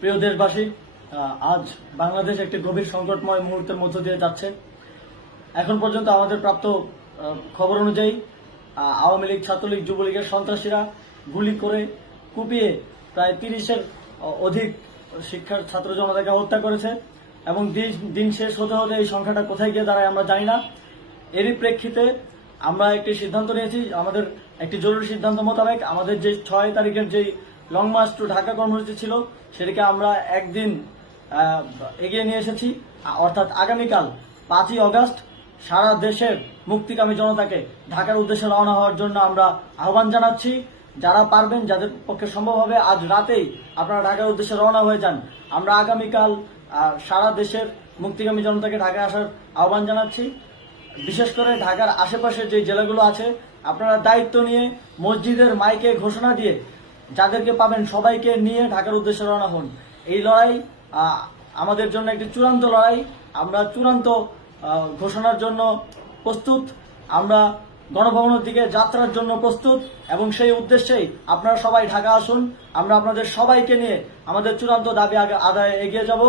প্রিয় দেশবাসী, আজ বাংলাদেশ একটি গভীর সংকটময় মুহূর্তের মধ্য দিয়ে যাচ্ছে। এখন পর্যন্ত আমাদের প্রাপ্ত খবর অনুযায়ী আওয়ামী লীগ, ছাত্রলীগ, যুবলীগের সন্ত্রাসীরা গুলি করে কুপিয়ে প্রায় 30-এর অধিক শিক্ষার ছাত্র জনতাকে হত্যা করেছে এবং দিন শেষ হতে হতে এই সংখ্যাটা কোথায় গিয়ে দাঁড়ায় আমরা জানি না। এরই প্রেক্ষিতে আমরা একটি সিদ্ধান্ত নিয়েছি। আমাদের একটি জরুরি সিদ্ধান্ত মোতাবেক আমাদের যে 6 তারিখের যে লং মার্চ টু ঢাকা কর্মসূচি ছিল সেটাকে আমরা একদিন এগিয়ে নিয়ে এসেছি। অর্থাৎ আগামীকাল 5ই অগস্ট সারা দেশের মুক্তিকামী জনতাকে ঢাকার উদ্দেশ্যে রওনা হওয়ার জন্য আমরা আহ্বান জানাচ্ছি। যারা পারবেন, যাদের পক্ষে সম্ভব হবে, আজ রাতেই আপনারা ঢাকার উদ্দেশ্যে রওনা হয়ে যান। আমরা আগামীকাল সারা দেশের মুক্তিকামী জনতাকে ঢাকায় আসার আহ্বান জানাচ্ছি। বিশেষ করে ঢাকার আশেপাশে যে জেলাগুলো আছে, আপনারা দায়িত্ব নিয়ে মসজিদের মাইকে ঘোষণা দিয়ে যাদেরকে পাবেন সবাইকে নিয়ে ঢাকার উদ্দেশ্যে রওনা হন। এই লড়াই আমাদের জন্য একটি চূড়ান্ত লড়াই। আমরা চূড়ান্ত ঘোষণার জন্য প্রস্তুত। আমরা গণভবনের দিকে যাত্রার জন্য প্রস্তুত এবং সেই উদ্দেশ্যেই আপনারা সবাই ঢাকা আসুন। আমরা আপনাদের সবাইকে নিয়ে আমাদের চূড়ান্ত দাবি আদায়ে এগিয়ে যাব।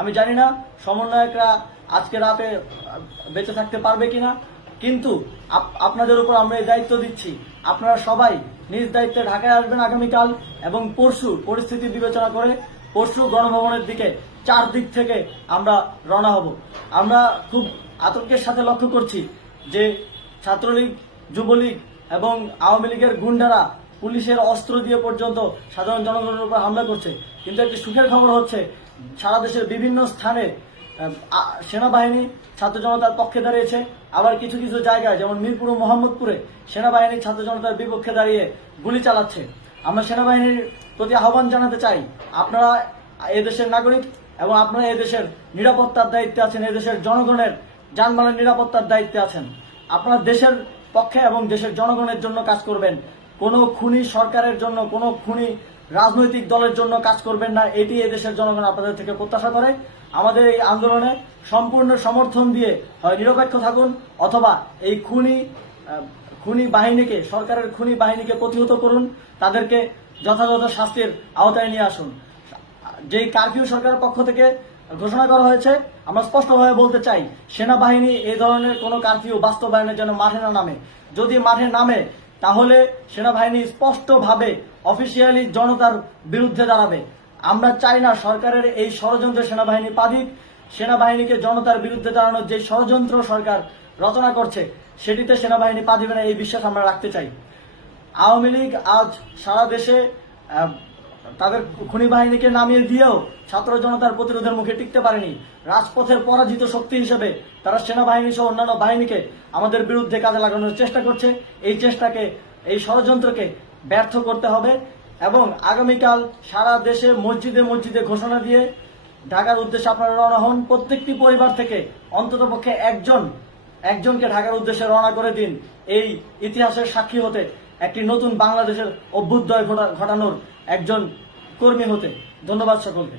আমি জানি না সমন্বয়করা আজকে রাতে বেঁচে থাকতে পারবে কিনা, কিন্তু আপনাদের উপর আমরা এই দায়িত্ব দিচ্ছি। আপনারা সবাই নিজ দায়িত্বে ঢাকায় আসবেন আগামীকাল এবং পরশু পরিস্থিতি বিবেচনা করে পরশু গণভবনের দিকে 4 দিক থেকে আমরা রওনা হব। আমরা খুব আতঙ্কের সাথে লক্ষ্য করছি যে ছাত্রলীগ, যুবলীগ এবং আওয়ামী লীগের গুন্ডারা পুলিশের অস্ত্র দিয়ে পর্যন্ত সাধারণ জনগণের উপর হামলা করছে। কিন্তু একটি সুখের খবর হচ্ছে, সারা দেশের বিভিন্ন স্থানে সেনাবাহিনী ছাত্র জনতার পক্ষে দাঁড়িয়েছে। আবার কিছু কিছু জায়গায় যেমন মিরপুর ও মোহাম্মদপুরে সেনাবাহিনী ছাত্র জনতার বিপক্ষে দাঁড়িয়ে গুলি চালাচ্ছে। আমরা সেনাবাহিনীর প্রতি আহ্বান জানাতে চাই, আপনারা এদেশের নাগরিক এবং আপনারা এদেশের নিরাপত্তার দায়িত্বে আছেন, এদেশের জনগণের যানবাহনের নিরাপত্তার দায়িত্বে আছেন। আপনারা দেশের পক্ষে এবং দেশের জনগণের জন্য কাজ করবেন। কোনো খুনি সরকারের জন্য, কোনো খুনি রাজনৈতিক দলের জন্য কাজ করবেন না। এটি এদেশের জনগণ আপনাদের থেকে প্রত্যাশা করে। আমাদের এই আন্দোলনে সম্পূর্ণ সমর্থন দিয়ে হয় নিরপেক্ষ থাকুন, অথবা এই খুনি বাহিনীকে, সরকারের খুনি বাহিনীকে প্রতিহত করুন, তাদেরকে যথাযথ শাস্তির আওতায় নিয়ে আসুন। যেই কারফিউ সরকারের পক্ষ থেকে ঘোষণা করা হয়েছে, আমরা স্পষ্টভাবে বলতে চাই, সেনাবাহিনী এই ধরনের কোনো কারফিউ বাস্তবায়নের জন্য মাঠে না নামে। যদি মাঠে নামে তাহলে সেনাবাহিনী স্পষ্টভাবে অফিসিয়ালি জনতার বিরুদ্ধে দাঁড়াবে। আমরা চাই না সরকারের এই ষড়যন্ত্র সেনাবাহিনী পা দিক। সেনাবাহিনীকে জনতার বিরুদ্ধে দাঁড়ানোর যে ষড়যন্ত্র সরকার রচনা করছে সেটিতে সেনাবাহিনী পা দিবে না, এই বিশ্বাস আমরা রাখতে চাই। আওয়ামী লীগ আজ সারা দেশে তাদের খুনি বাহিনীকে নামিয়ে দিয়েও ছাত্র জনতার প্রতিরোধের মুখে টিকতে পারেনি। রাজপথের পরাজিত শক্তি হিসেবে তারা সেনাবাহিনী সহ অন্যান্য বাহিনীকে আমাদের বিরুদ্ধে কাজে লাগানোর চেষ্টা করছে। এই চেষ্টাকে, এই ষড়যন্ত্রকে ব্যর্থ করতে হবে এবং আগামীকাল সারা দেশে মসজিদে মসজিদে ঘোষণা দিয়ে ঢাকার উদ্দেশ্যে আপনারা রওনা হন। প্রত্যেকটি পরিবার থেকে অন্ততপক্ষে একজনকে ঢাকার উদ্দেশ্যে রওনা করে দিন, এই ইতিহাসের সাক্ষী হতে, একটি নতুন বাংলাদেশের অভ্যুদয় ঘটানোর একজন কর্মী হতে। ধন্যবাদ সকলকে।